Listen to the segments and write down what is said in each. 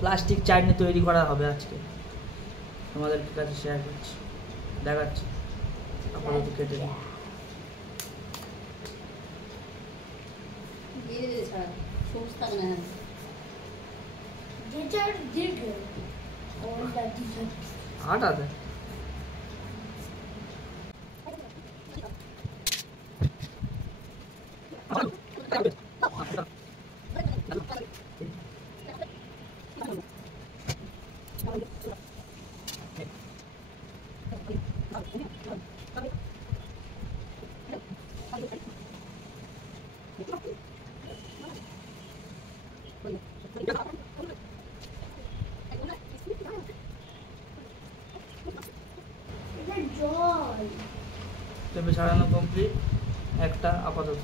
Plastic চাটনি তৈরি করা হবে আজকে, তোমাদের কাছে শেয়ার করছি, দেখাচ্ছি। আপাতত কেটে দিই। আটা দেয় পেঁপে ছাড়ানো কমপ্লিট, একটা আপাতত।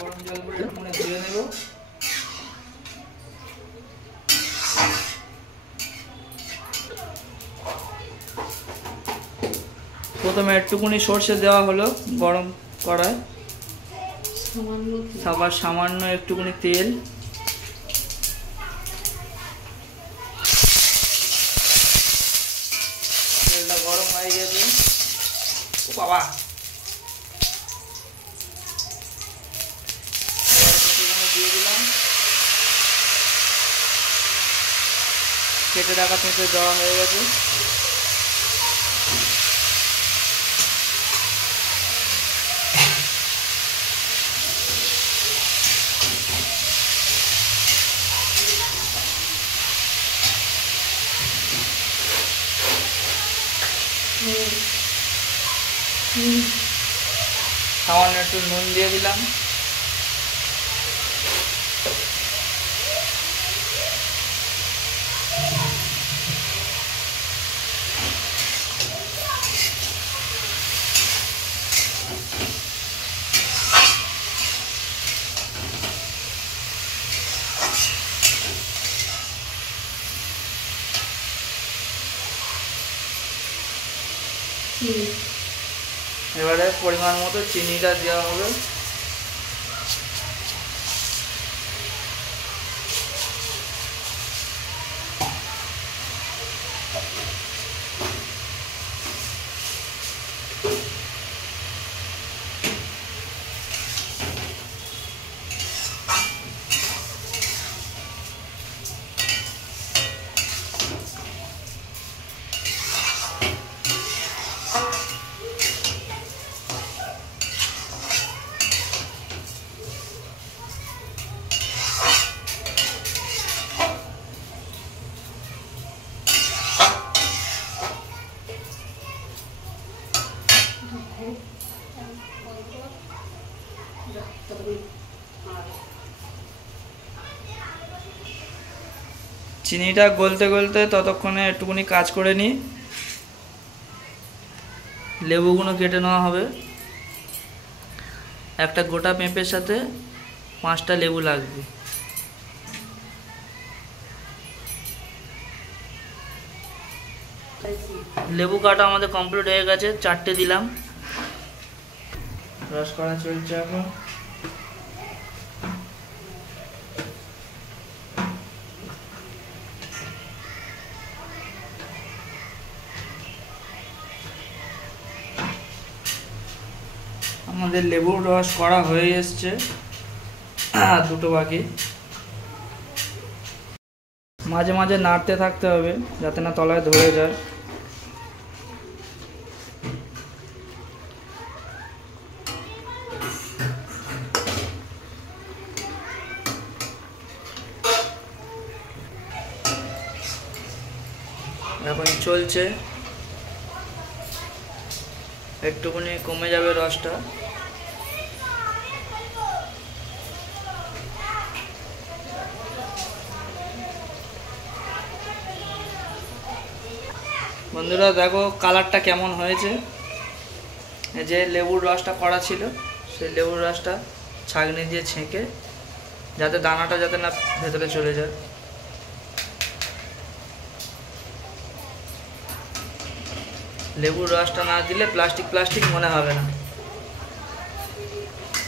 গরম জল করে একটু ধুয়ে নেব। প্রথমে একটুকুনি সর্ষে দেওয়া হলো গরম কড়ায়, আবার সামান্য একটুকুনি তেল, তেলটা গরম হয়ে গেছে। ও বাবা, দিয়ে দিলাম। কেটে রাখা পেঁপে দেওয়া হয়ে গেছে। সামান্য একটু নুন দিয়ে দিলাম। এবারে পরিমাণ মতো চিনিটা দেওয়া হবে। চিনিটা গলতে গলতে ততক্ষণে একটুখানি কাজ করে নিই। লেবুগুলো কেটে নেওয়া হবে। একটা গোটা পেঁপের সাথে 5টা লেবু লাগবে। লেবু কাটা আমাদের কমপ্লিট হয়ে গেছে, 4টে দিলাম। রস করা চলছে এখন। আমাদের লেবুর রস করা হয়ে এসছে, আর 2টো বাকি। মাঝে মাঝে নাড়তে থাকতে হবে যাতে না তলায় ধরে যায়। এখন চলছে, একটুখানি কমে যাবে রসটা। বন্ধুরা দেখো কালারটা কেমন হয়েছে। এই যে লেবুর রসটা করা ছিল, সেই লেবুর রসটা ছাঁকনি দিয়ে ছেঁকে, যাতে দানাটা যাতে না ভেতরে চলে যায়। লেবুর রসটা না দিলে প্লাস্টিক মনে হবে না।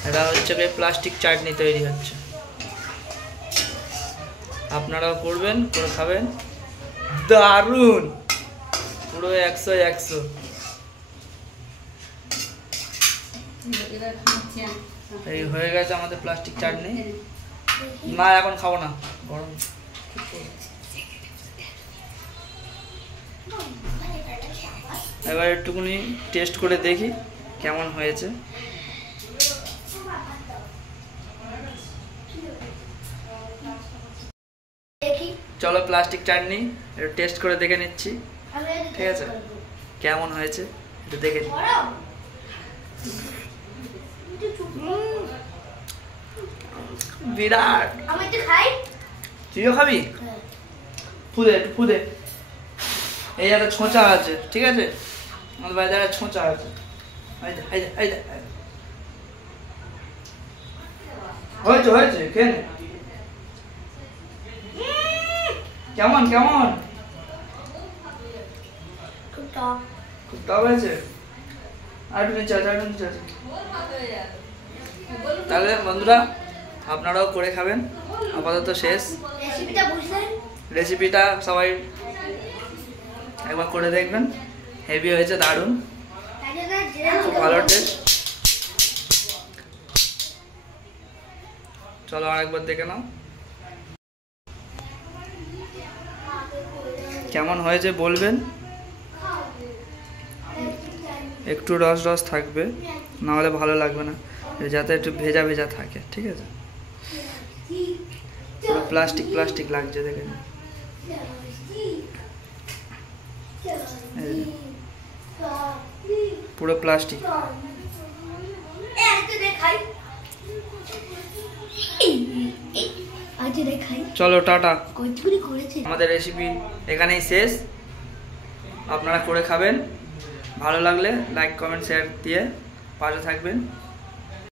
এটা হচ্ছে কি প্লাস্টিক চাটনি তৈরি হচ্ছে। আপনারাও করবেন, করে খাবেন, দারুণ, পুরো 100। এই হয়ে গেছে আমাদের প্লাস্টিক চাটনি। না এখন খাবো না, গরম। এবার একটুখানি টেস্ট করে দেখি কেমন হয়েছে। চলো প্লাস্টিক চাটনি একটু টেস্ট করে দেখে নিচ্ছি, ঠিক আছে? কেমন হয়েছে একটু দেখে নি। বিরাট। তুইও খাবি? ফুদে একটু ফুদে। এই একটা ছোঁচা আছে, ঠিক আছে? আমাদের বাড়িতে একটা ছোঁচা আছে। হয়েছে খেয়ে নে। কেমন খুব টক হয়েছে। আর একটু নিচে আছে। তাহলে বন্ধুরা আপনারাও করে খাবেন। আপাতত শেষ। রেসিপিটা সবাই একবার করে দেখবেন, হেভি হয়েছে, দারুণ, খুব ভালো টেস্ট। চলো আরেকবার দেখে নাও কেমন হয়েছে বলবেন। একটু রস থাকবে, না হলে ভালো লাগবে না, যাতে একটু ভেজা থাকে, ঠিক আছে? পুরো প্লাস্টিক লাগছে, দেখেন। পুরো প্লাস্টিক। চলো টাটা। আমাদের রেসিপি এখানেই শেষ। আপনারা করে খাবেন, ভালো লাগলে লাইক কমেন্ট শেয়ার দিয়ে পাশে থাকবেন।